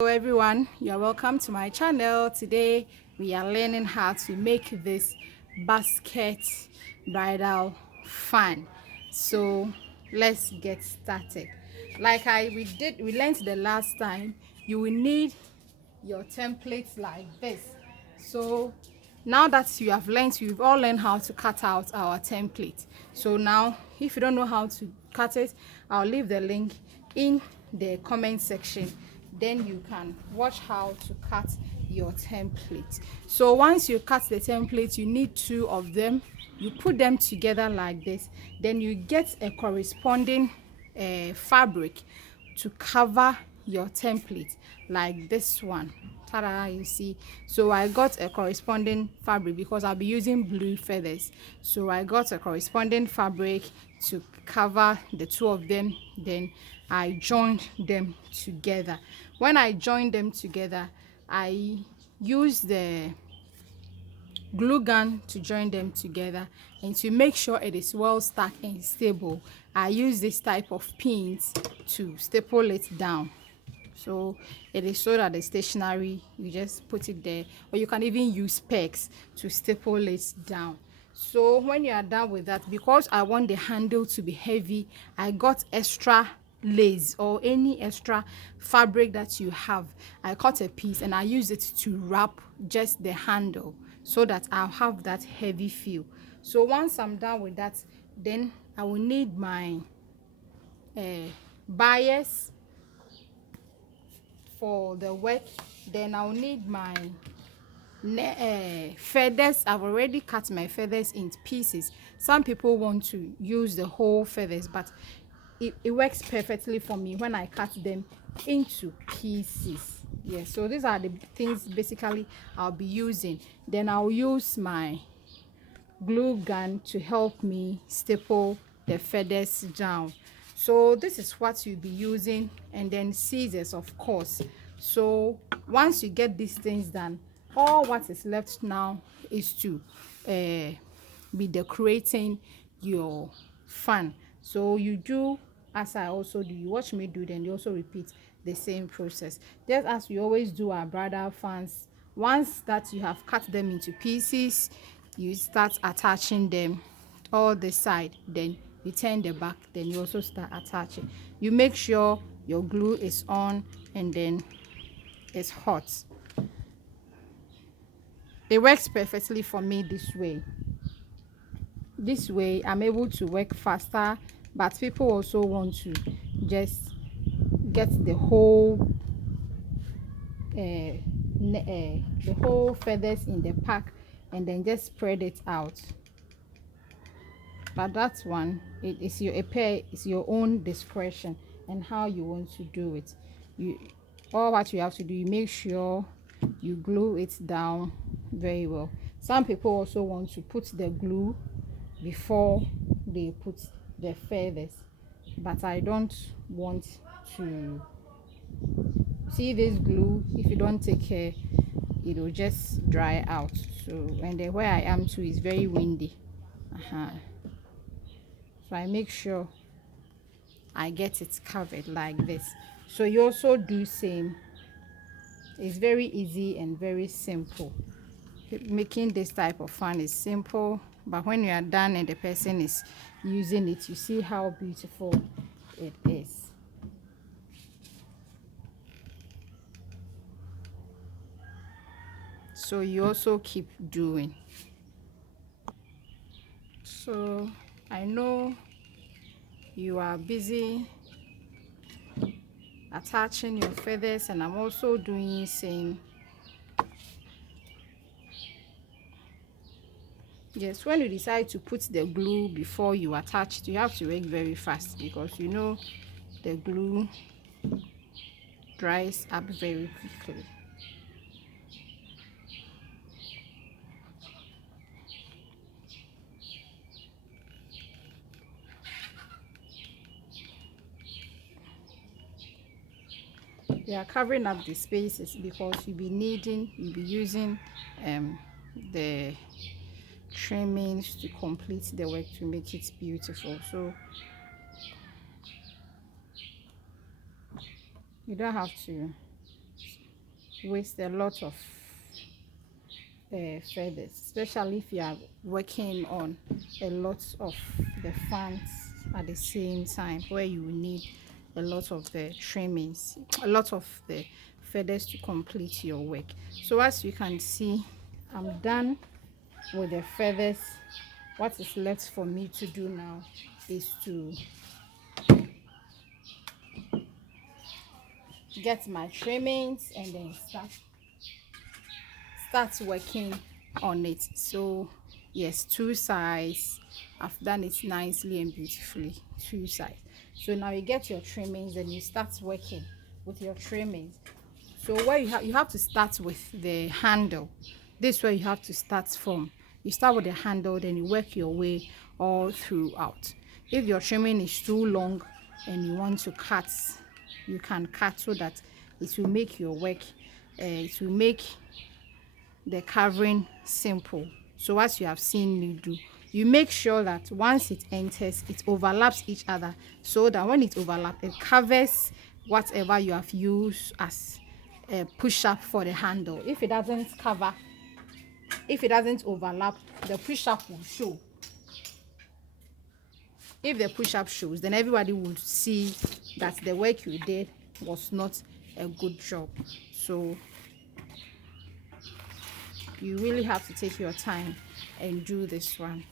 Hello everyone, you are welcome to my channel. Today we are learning how to make this basket bridal fan. So let's get started. Like we learned the last time, you will need your templates like this. So now that you have learned, we've all learned how to cut out our template. So now if you don't know how to cut it, I'll leave the link in the comment section, then you can watch how to cut your template. So once you cut the template, you need two of them. You put them together like this, then you get a corresponding fabric to cover your template like this one. Ta-da, you see. So I got a corresponding fabric because I'll be using blue feathers. So I got a corresponding fabric to cover the two of them, then I joined them together. When I joined them together, I used the glue gun to join them together, and to make sure it is well stuck and stable, I use this type of pins to staple it down. So it is so that the stationery, you just put it there, or you can even use pegs to staple it down. So when you are done with that, because I want the handle to be heavy, I got extra lace or any extra fabric that you have. I cut a piece and I use it to wrap just the handle so that I'll have that heavy feel. So once I'm done with that, then I will need my bias for the work. Then I'll need my feathers. I've already cut my feathers into pieces. Some people want to use the whole feathers, but it works perfectly for me when I cut them into pieces. Yes, so these are the things basically I'll be using. Then I'll use my glue gun to help me staple the feathers down. So this is what you'll be using, and then scissors, of course. So once you get these things done, all what is left now is to be decorating your fan. So you do as I also do, you watch me do, then you also repeat the same process, just as we always do our bridal fans. Once that you have cut them into pieces, you start attaching them all the side, then you turn the back, then you also start attaching. You make sure your glue is on and then it's hot. It works perfectly for me this way. This way I'm able to work faster, but people also want to just get the whole the whole feathers in the pack and then just spread it out. But that one, it's your own discretion and how you want to do it. All what you have to do, you make sure you glue it down very well. Some people also want to put the glue before they put the feathers, but I don't want to. See this glue, if you don't take care, it will just dry out. So, and then where I am too is very windy. So I make sure I get it covered like this. So you also do same. It's very easy and very simple. Making this type of fan is simple, but when you are done and the person is using it, you see how beautiful it is. So you also keep doing. So I know you are busy attaching your feathers, and I'm also doing same. Yes, when you decide to put the glue before you attach it, you have to work very fast, because you know the glue dries up very quickly. We are covering up the spaces because you'll be using the trimmings to complete the work to make it beautiful. So you don't have to waste a lot of feathers, especially if you are working on a lot of the fans at the same time, where you will need a lot of the trimmings, a lot of the feathers to complete your work. So as you can see, I'm done with the feathers. What is left for me to do now is to get my trimmings and then start working on it. So yes, two sides. I've done it nicely and beautifully, two sides. So now you get your trimmings and you start working with your trimmings. So where you have to start with the handle. This is where you have to start from. You start with the handle, then you work your way all throughout. If your trimming is too long and you want to cut, you can cut so that it will make your work, it will make the covering simple. So as you have seen me do, you make sure that once it enters, it overlaps each other, so that when it overlaps, it covers whatever you have used as a push-up for the handle. If it doesn't cover, if it doesn't overlap, the push-up will show. If the push-up shows, then everybody would see that the work you did was not a good job. So you really have to take your time and do this one.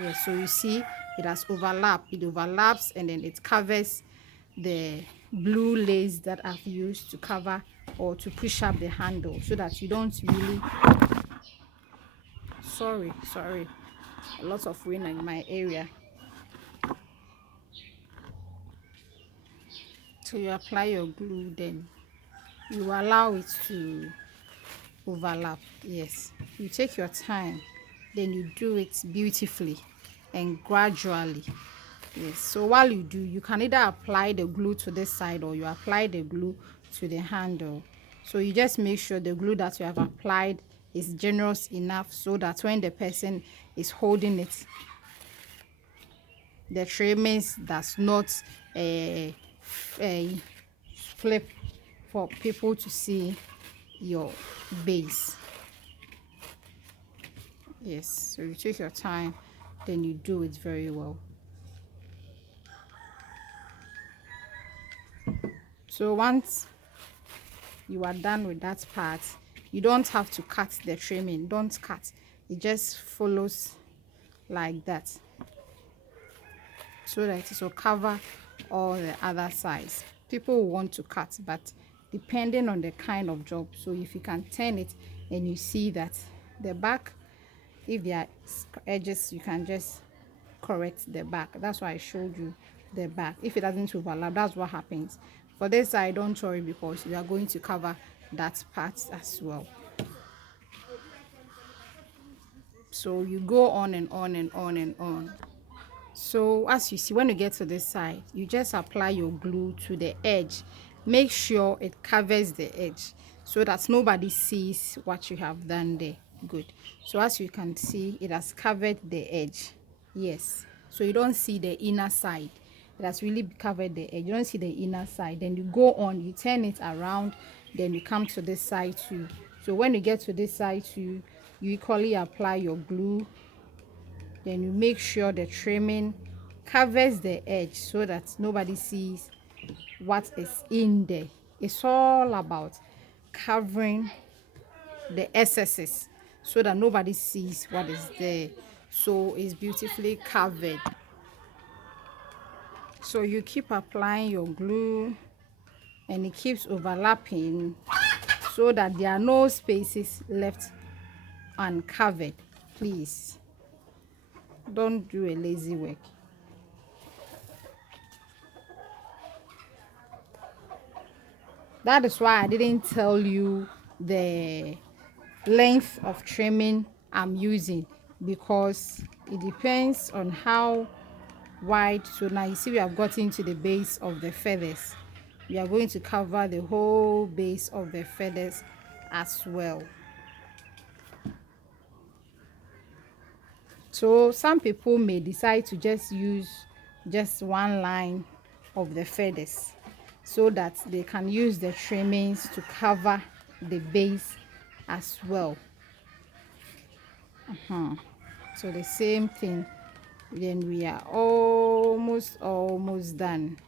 Yeah, so you see it has overlapped. It overlaps and then it covers the blue lace that I've used to cover or to push up the handle, so that you don't really, sorry, a lot of rain in my area. So you apply your glue, then you allow it to overlap. Yes, you take your time, then you do it beautifully and gradually. Yes, so while you do, you can either apply the glue to this side or you apply the glue to the handle. So you just make sure the glue that you have applied is generous enough, so that when the person is holding it, the trimmings does not flip for people to see your base. Yes, so you take your time, then you do it very well. So once you are done with that part, you don't have to cut the trimming. Don't cut, it just follows like that, so that it will cover all the other sides. People will want to cut, but depending on the kind of job. So if you can turn it and you see that the back, if there are edges, you can just correct the back. That's why I showed you the back. If it doesn't overlap, that's what happens. For this side, don't worry, because you are going to cover that part as well. So you go on and on and on and on. So as you see, when you get to this side, you just apply your glue to the edge. Make sure it covers the edge so that nobody sees what you have done there. Good. So as you can see, it has covered the edge. Yes, so you don't see the inner side. It has really covered the edge. You don't see the inner side. Then you go on, you turn it around, then you come to this side too. So when you get to this side too, you equally apply your glue. Then you make sure the trimming covers the edge so that nobody sees what is in there. It's all about covering the excesses so that nobody sees what is there. So it's beautifully covered. So you keep applying your glue and it keeps overlapping so that there are no spaces left uncovered. Please don't do a lazy work. That is why I didn't tell you the length of trimming I'm using, because it depends on how wide. So now you see we have gotten to the base of the feathers. We are going to cover the whole base of the feathers as well. So some people may decide to just use just one line of the feathers, so that they can use the trimmings to cover the base as well. So the same thing, then we are almost done.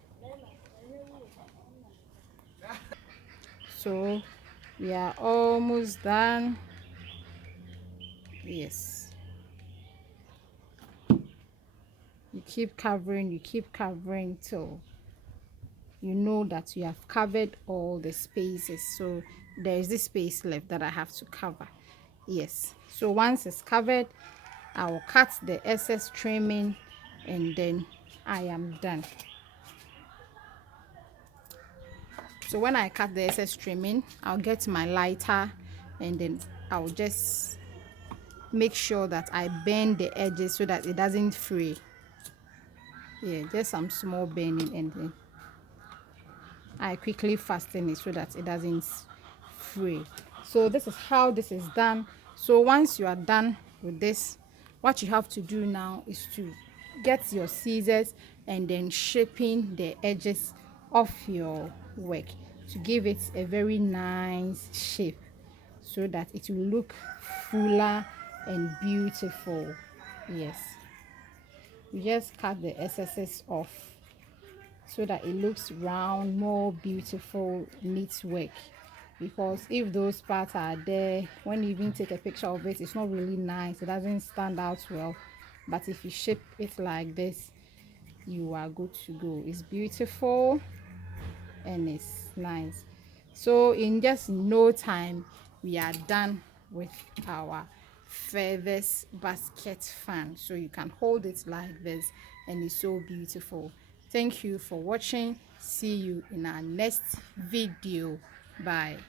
So we are almost done. Yes, you keep covering till you know that you have covered all the spaces. So there is this space left that I have to cover. Yes, so once it's covered, I will cut the excess trimming and then I am done. So when I cut the excess trimming, I'll get my lighter and then I'll just make sure that I bend the edges so that it doesn't fray. Yeah, just some small bending, and then I quickly fasten it so that it doesn't fray. So this is how this is done. So once you are done with this, what you have to do now is to get your scissors and then shaping the edges of your work to give it a very nice shape so that it will look fuller and beautiful. Yes, you just cut the excesses off so that it looks round, more beautiful, neat work. Because if those parts are there, when you even take a picture of it, it's not really nice, it doesn't stand out well. But if you shape it like this, you are good to go. It's beautiful and it's nice. So in just no time, we are done with our feathers basket fan. So you can hold it like this and it's so beautiful. Thank you for watching. See you in our next video. Bye.